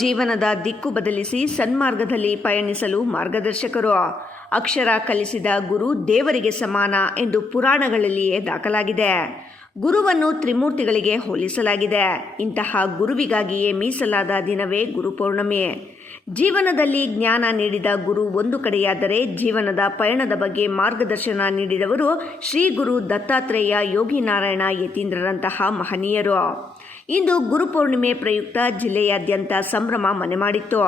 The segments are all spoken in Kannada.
ಜೀವನದ ದಿಕ್ಕು ಬದಲಿಸಿ ಸನ್ಮಾರ್ಗದಲ್ಲಿ ಪಯಣಿಸಲು ಮಾರ್ಗದರ್ಶಕರು. ಅಕ್ಷರ ಕಲಿಸಿದ ಗುರು ದೇವರಿಗೆ ಸಮಾನ ಎಂದು ಪುರಾಣಗಳಲ್ಲಿಯೇ ದಾಖಲಾಗಿದೆ. ಗುರುವನ್ನು ತ್ರಿಮೂರ್ತಿಗಳಿಗೆ ಹೋಲಿಸಲಾಗಿದೆ. ಇಂತಹ ಗುರುವಿಗಾಗಿಯೇ ಮೀಸಲಾದ ದಿನವೇ ಗುರುಪೌರ್ಣಮಿ. ಜೀವನದಲ್ಲಿ ಜ್ಞಾನ ನೀಡಿದ ಗುರು ಒಂದು ಕಡೆಯಾದರೆ, ಜೀವನದ ಪಯಣದ ಬಗ್ಗೆ ಮಾರ್ಗದರ್ಶನ ನೀಡಿದವರು ಶ್ರೀ ಗುರು ದತ್ತಾತ್ರೇಯ, ಯೋಗಿನಾರಾಯಣ ಯತೀಂದ್ರರಂತಹ ಮಹನೀಯರು. ಇಂದು ಗುರುಪೌರ್ಣಿಮೆ ಪ್ರಯುಕ್ತ ಜಿಲ್ಲೆಯಾದ್ಯಂತ ಸಂಭ್ರಮ ಮನೆ ಮಾಡಿತ್ತು.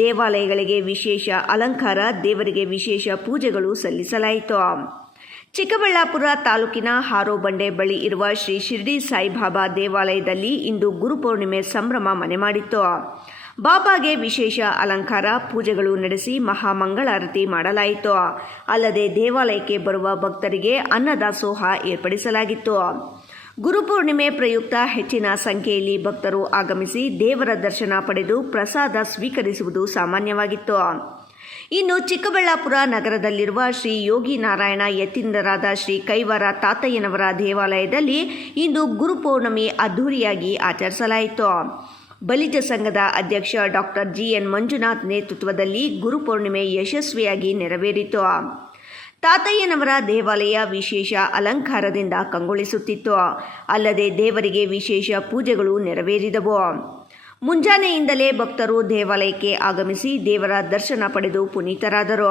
ದೇವಾಲಯಗಳಿಗೆ ವಿಶೇಷ ಅಲಂಕಾರ, ದೇವರಿಗೆ ವಿಶೇಷ ಪೂಜೆಗಳು ಸಲ್ಲಿಸಲಾಯಿತು. ಚಿಕ್ಕಬಳ್ಳಾಪುರ ತಾಲೂಕಿನ ಹಾರೋಬಂಡೆ ಬಳಿ ಇರುವ ಶ್ರೀ ಶಿರ್ಡಿ ಸಾಯಿಬಾಬಾ ದೇವಾಲಯದಲ್ಲಿ ಇಂದು ಗುರುಪೌರ್ಣಿಮೆ ಸಂಭ್ರಮ ಮನೆ ಮಾಡಿತ್ತು. ಬಾಬಾಗೆ ವಿಶೇಷ ಅಲಂಕಾರ, ಪೂಜೆಗಳು ನಡೆಸಿ ಮಹಾಮಂಗಳಾರತಿ ಮಾಡಲಾಯಿತು. ಅಲ್ಲದೆ ದೇವಾಲಯಕ್ಕೆ ಬರುವ ಭಕ್ತರಿಗೆ ಅನ್ನದಾಸೋಹ ಏರ್ಪಡಿಸಲಾಗಿತ್ತು. ಗುರುಪೌರ್ಣಿಮೆ ಪ್ರಯುಕ್ತ ಹೆಚ್ಚಿನ ಸಂಖ್ಯೆಯಲ್ಲಿ ಭಕ್ತರು ಆಗಮಿಸಿ ದೇವರ ದರ್ಶನ ಪಡೆದು ಪ್ರಸಾದ ಸ್ವೀಕರಿಸುವುದು ಸಾಮಾನ್ಯವಾಗಿತ್ತು. ಇನ್ನು ಚಿಕ್ಕಬಳ್ಳಾಪುರ ನಗರದಲ್ಲಿರುವ ಶ್ರೀ ಯೋಗಿನಾರಾಯಣ ಯತೀಂದ್ರರಾದ ಶ್ರೀ ಕೈವಾರ ತಾತಯ್ಯನವರ ದೇವಾಲಯದಲ್ಲಿ ಇಂದು ಗುರುಪೌರ್ಣಮಿ ಅದ್ಧೂರಿಯಾಗಿ ಆಚರಿಸಲಾಯಿತು. ಬಲಿಜ ಸಂಘದ ಅಧ್ಯಕ್ಷ ಡಾಕ್ಟರ್ ಜಿಎನ್ ಮಂಜುನಾಥ್ ನೇತೃತ್ವದಲ್ಲಿ ಗುರುಪೌರ್ಣಿಮೆ ಯಶಸ್ವಿಯಾಗಿ ನೆರವೇರಿತು. ತಾತಯ್ಯನವರ ದೇವಾಲಯ ವಿಶೇಷ ಅಲಂಕಾರದಿಂದ ಕಂಗೊಳಿಸುತ್ತಿತ್ತು. ಅಲ್ಲದೆ ದೇವರಿಗೆ ವಿಶೇಷ ಪೂಜೆಗಳು ನೆರವೇರಿದವು. ಮುಂಜಾನೆಯಿಂದಲೇ ಭಕ್ತರು ದೇವಾಲಯಕ್ಕೆ ಆಗಮಿಸಿ ದೇವರ ದರ್ಶನ ಪಡೆದು ಪುನೀತರಾದರು.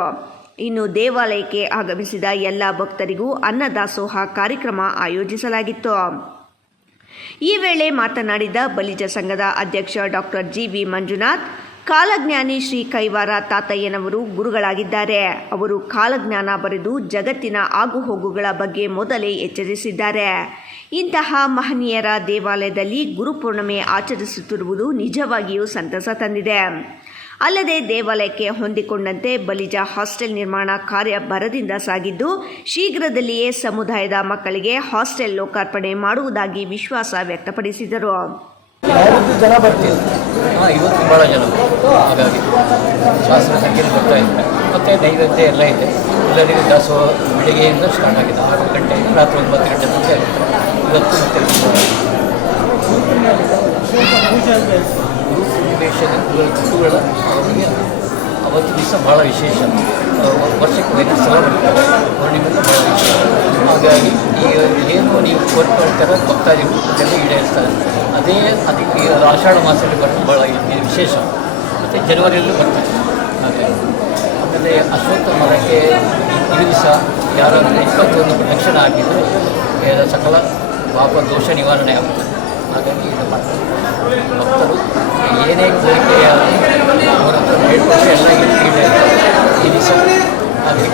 ಇನ್ನು ದೇವಾಲಯಕ್ಕೆ ಆಗಮಿಸಿದ ಎಲ್ಲ ಭಕ್ತರಿಗೂ ಅನ್ನದಾಸೋಹ ಕಾರ್ಯಕ್ರಮ ಆಯೋಜಿಸಲಾಗಿತ್ತು. ಈ ವೇಳೆ ಮಾತನಾಡಿದ ಬಲಿಜ ಸಂಘದ ಅಧ್ಯಕ್ಷ ಡಾಕ್ಟರ್ ಜಿವಿ ಮಂಜುನಾಥ್, ಕಾಲಜ್ಞಾನಿ ಶ್ರೀ ಕೈವಾರ ತಾತಯ್ಯನವರು ಗುರುಗಳಾಗಿದ್ದಾರೆ. ಅವರು ಕಾಲಜ್ಞಾನ ಬರೆದು ಜಗತ್ತಿನ ಆಗುಹೋಗುಗಳ ಬಗ್ಗೆ ಮೊದಲೇ ಎಚ್ಚರಿಸಿದ್ದಾರೆ. ಇಂತಹ ಮಹನೀಯರ ದೇವಾಲಯದಲ್ಲಿ ಗುರುಪೌರ್ಣಿಮೆ ಆಚರಿಸುತ್ತಿರುವುದು ನಿಜವಾಗಿಯೂ ಸಂತಸ ತಂದಿದೆ. ಅಲ್ಲದೆ ದೇವಾಲಯಕ್ಕೆ ಹೊಂದಿಕೊಂಡಂತೆ ಬಲಿಜ ಹಾಸ್ಟೆಲ್ ನಿರ್ಮಾಣ ಕಾರ್ಯ ಭರದಿಂದ ಸಾಗಿದ್ದು, ಶೀಘ್ರದಲ್ಲಿಯೇ ಸಮುದಾಯದ ಮಕ್ಕಳಿಗೆ ಹಾಸ್ಟೆಲ್ ಲೋಕಾರ್ಪಣೆ ಮಾಡುವುದಾಗಿ ವಿಶ್ವಾಸ ವ್ಯಕ್ತಪಡಿಸಿದರು. ಇವತ್ತು ಭಾಳ ಜನ, ಹಾಗಾಗಿ ಶಾಸ್ತ್ರ ಸಂಖ್ಯೆಯಲ್ಲಿ ಬರ್ತಾ ಇದ್ದಾರೆ. ಮತ್ತು ನೈವೇದ್ಯ ಎಲ್ಲ ಇದೆ. ಎಲ್ಲರಿಗೂ ದಾಸೋಹ ಬೆಳಿಗ್ಗೆಯಿಂದ ಸ್ಟಾರ್ಟ್ ಆಗಿದೆ. 6 ಗಂಟೆ ರಾತ್ರಿ 9 ಗಂಟೆ ತನಕ ಇರುತ್ತೆ. ಇವತ್ತು ಮತ್ತು ಗುರುಗಳ ಅವರಿಗೆ ಅವತ್ತು ದಿವಸ ಭಾಳ ವಿಶೇಷ. ವರ್ಷಕ್ಕೆ 5 ಸಲ ಬರ್ತಾರೆ. ಪೌರ್ಣಿಮೆಲ್ಲ ಭಾಳ ವಿಶೇಷ. ಹಾಗಾಗಿ ಈಗ ಏನು ನೀವು ಕೋರ್ಕೊಳ್ತಾರೆ ಭಕ್ತಾದಿಗಳು ಅದೆಲ್ಲ ಈಡೇರಿಸ್ತಾರೆ. ಅದಕ್ಕೆ ಆಷಾಢ ಮಾಸದಲ್ಲಿ ಬರೋದು ಭಾಳ ವಿಶೇಷ. ಮತ್ತು ಜನವರಿಯಲ್ಲೂ ಬರ್ತಾರೆ. ಹಾಗಾಗಿ ಆಮೇಲೆ ಅಶ್ವತ್ಥ ಮರಕ್ಕೆ ಈ ದಿವಸ ಯಾರಾದರೂ 21 ಪ್ರದಕ್ಷಿಣೆ ಹಾಕಿದರೆ ಸಕಲ ಪಾಪ ದೋಷ ನಿವಾರಣೆ ಆಗುತ್ತದೆ. ಹಾಗಾಗಿ ಇದು ಭಕ್ತರು ಏನೇ ಕೋರಿಕೆಯ ಅವರ ಹತ್ರ ಬೇಡ್ಕೊಂಡ್ರೆ ಎಲ್ಲ ಈ ದಿವಸ ಹಾಗೆ